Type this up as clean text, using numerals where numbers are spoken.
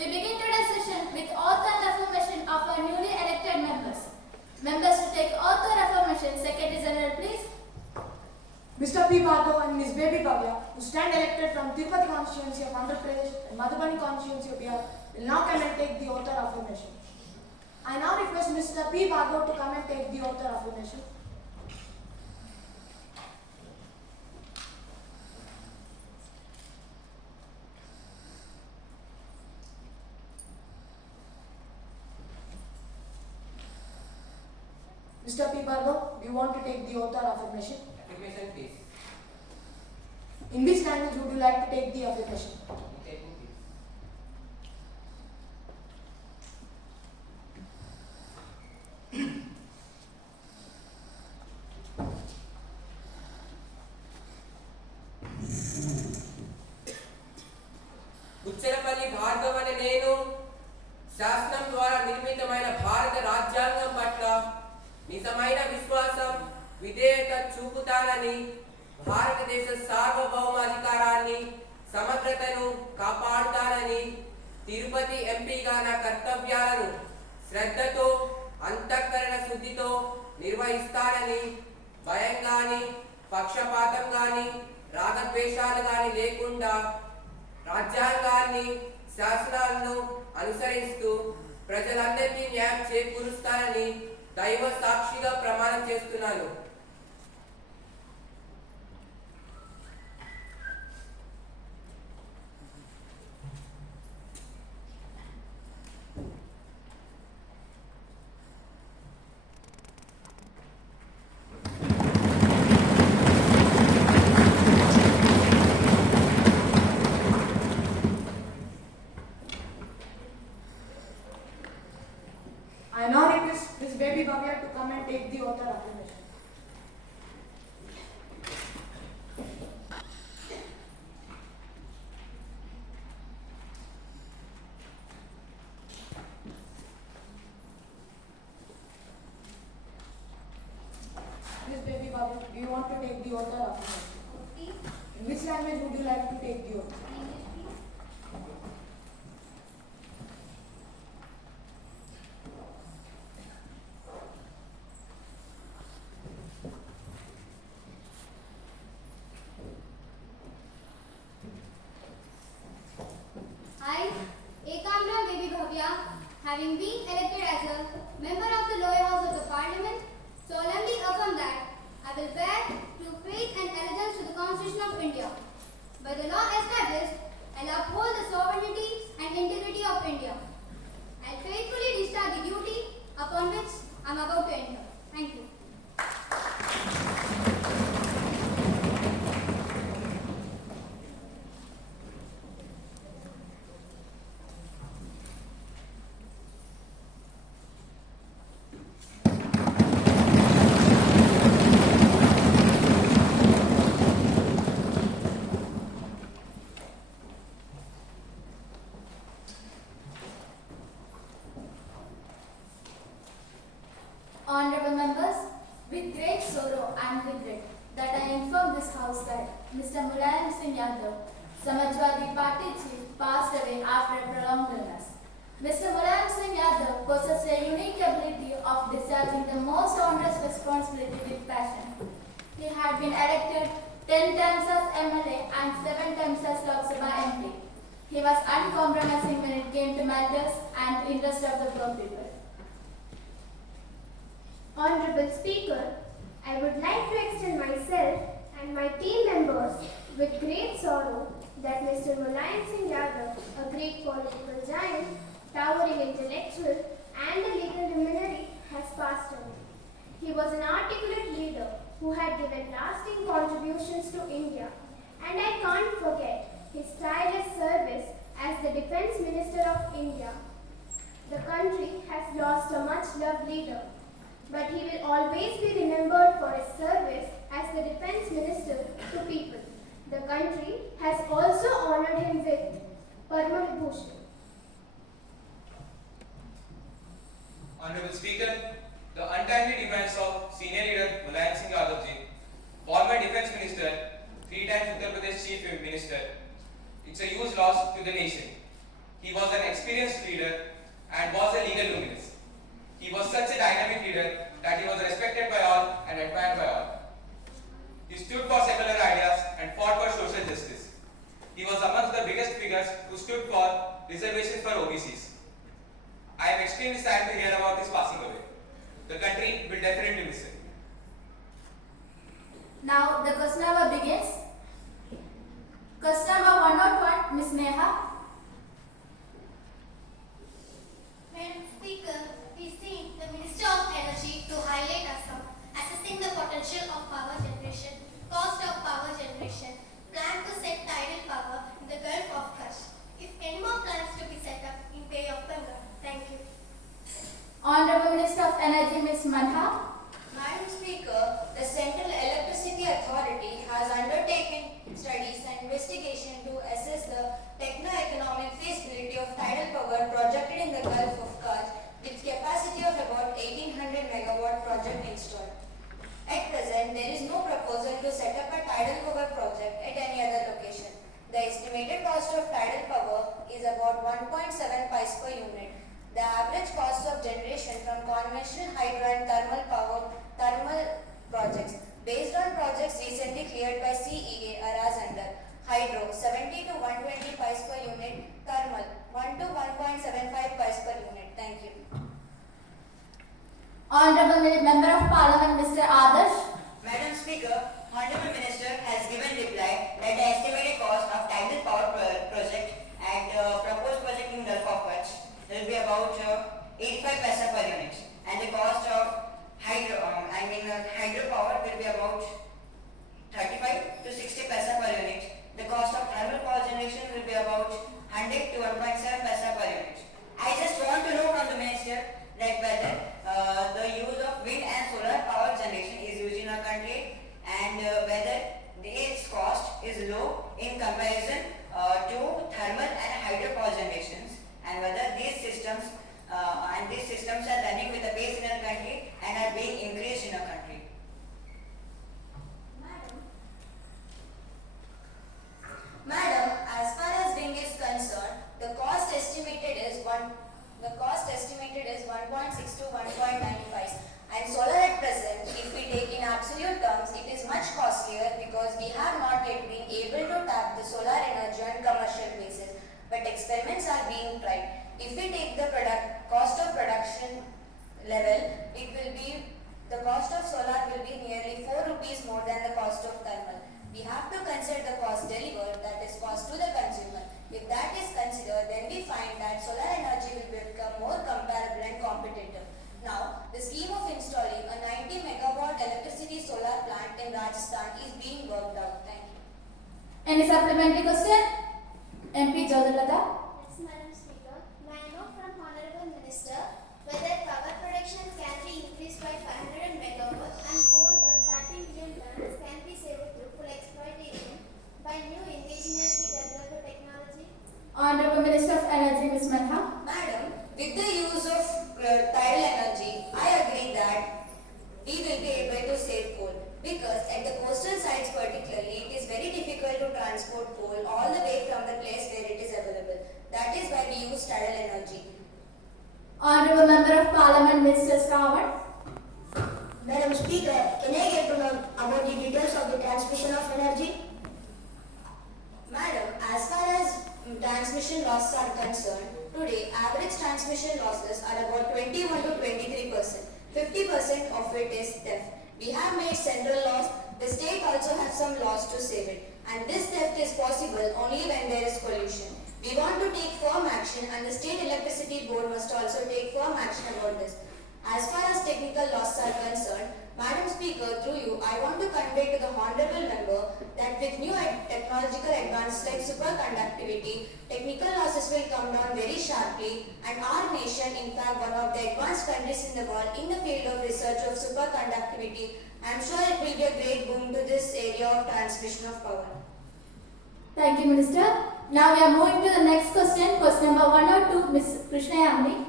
We begin today's session with oath and affirmation of our newly elected members. Members to take oath or affirmation, Secretary General, please. Mr. P. Bhargav and Ms. Baby Bhavya, who stand elected from Tirupati constituency of Andhra Pradesh and Madhubani constituency of Bihar, will now come and take the oath or affirmation. I now request Mr. P. Bhargav to come and take the oath or affirmation. Mr. P. Bhargav, do you want to take the oath or affirmation? Affirmation, please. In which language would you like to take the affirmation? Take me, please. Buchalapalli Bhargav అనే నేను శాసనం ద్వారా నిర్మితమైన భారత రాజ్యాంగం పట్ల నిజమైన విశ్వాసం విధేయత చూపుతానని భారతదేశ సార్వభౌమాధికారాన్ని సమగ్రతను కాపాడుతానని తిరుపతి ఎంపీగా నా కర్తవ్యాలను శ్రద్ధతో అంతఃకరణ శుద్ధితో నిర్వహిస్తానని భయం గాని పక్షపాతం గాని రాగద్వేషాలు గాని లేకుండా రాజ్యాంగాన్ని శాసనాలను అనుసరిస్తూ ప్రజలందరికీ న్యాయం చేకూరుస్తానని దైవ సాక్షిగా ప్రమాణం చేస్తున్నాను. I now request Ms. Baby Bhavya to come and take the oath or affirmation. Ms. Baby Bhavya, do you want to take the oath or affirmation? In which language would you like to take the oath? I, Ekamra Baby Bhavya, having been elected as a member of the lower house of the parliament, solemnly affirm that I will bear true faith and allegiance to the Constitution of India. By the law established, I will uphold the sovereignty and integrity of India. I will faithfully discharge the duty upon which I am about to enter. Thank you. Honorable members, with great sorrow and regret that I inform this House that Mr. Mulayam Singh Yadav, Samajwadi Party chief, passed away after a prolonged illness. Mr. Mulayam Singh Yadav possessed a unique ability of discharging the most onerous responsibility with passion. He had been elected 10 times as MLA and 7 times as Lok Sabha MP. He was uncompromising when it came to matters and interest of the poor people. Honorable Speaker, I would like to extend myself and my team members with great sorrow that Mr. Mulayam Singh Yadav, a great political giant, towering intellectual and a legal luminary, has passed away. He was an articulate leader who had given lasting contributions to India, and I can't forget his tireless service as the Defence Minister of India. The country has lost a much-loved leader, but he will always be remembered for his service as the Defence Minister to people. The country has also honoured him with Padma Vibhushan. Honorable Speaker, the untimely demise of senior leader Mulayam Singh Yadav ji, former Defence Minister, 3 times Uttar Pradesh Chief Minister, it's a huge loss to the nation. He was an experienced leader and was a legal luminous. He was such a dynamic leader that he was respected by all and admired by all. He stood for secular ideas and fought for social justice. He was amongst the biggest figures who stood for reservations for OBCs. I am extremely sad to hear about his passing away. The country will definitely miss him. Now the question number begins. Question number 101, Ms. Neha. Madam Speaker, we see the Minister of Energy to highlight Assam, assessing the potential of power generation, cost of power generation, plan to set tidal power in the Gulf of Kutch. If any more plans to be set up in Bay of Bengal. Thank you. Honorable Minister of Energy, Ms. Manha. Madam Speaker, the Central Electricity Authority has undertaken studies and investigation to assess the techno-economic feasibility of tidal power projected in the Gulf of Kutch with capacity of about 1800 megawatt project installed. At present, there is no proposal to set up a tidal power project at any other location. The estimated cost of tidal power is about 1.7 pice per unit. The average cost of generation from conventional hydro and thermal projects based on projects recently cleared by CEA are as under: hydro 70 to 120 pice per unit, thermal 1 to 1.75 pice per unit. Thank you. Honorable Member of Parliament, Mr. Adarsh. Madam Speaker, Honorable Minister has given reply that the estimated cost of tidal power project and proposed project in Gulf of Kutch will be about 85 paisa per unit, and the cost of hydro power will be about 35 to 60 paisa per unit. The cost of thermal power generation will be about 100 to 1.7 paisa per unit. I just want to know from the Minister that whether the use of wind and solar power generation is used in our country, and whether its cost is low in comparison to thermal and hydro power generations, and whether these systems are running with the pace in our country and are being increased in our country. Madam, as far as wind is concerned, the cost estimated is 1.6 to 1.95, and solar at present, if we take in absolute terms, it is much costlier because we have not yet been able to tap the solar energy on commercial basis, but experiments are being tried. If we take the cost of production level, the cost of solar will be nearly 4 rupees more than the cost of thermal. We have to consider the cost delivered, that is cost to the consumer. If that is considered, then we find that solar energy will become more comparable and competitive. Now, the scheme of installing a 90 megawatt electricity solar plant in Rajasthan is being worked out. Thank you. Any supplementary question? MP Jodhilada. Yes, Madam Speaker. May I know from Honorable Minister whether power production can be increased by 500 megawatts and over 30 million tons can be saved through full exploitation by new indigenously developed technology? Honorable Minister of Energy, Ms. Manha. Madam, with the use of tidal energy, I agree that we will be able to save coal, because at the coastal sites particularly, it is very difficult to transport coal all the way from the place where it is available. That is why we use tidal energy. Honorable Member of Parliament, Mr. Srawat. Madam Speaker, can I get to know about the details of the transmission of energy? Madam, as far as transmission losses are concerned, today average transmission losses are about 21 to 23%. 50% of it is theft. We have made central loss. The state also has some loss to save it. And this theft is possible only when there is pollution. We want to take firm action, and the State Electricity Board must also take firm action about this. As far as technical losses are concerned, Madam Speaker, through you, I want to convey to the Honorable Member that with new technological advances like superconductivity, technical losses will come down very sharply, and our nation, in fact one of the advanced countries in the world in the field of research of superconductivity, I am sure it will be a great boon to this area of transmission of power. Thank you, Minister. Now we are moving to the next question. Question number 102, Ms. Krishna Yamini.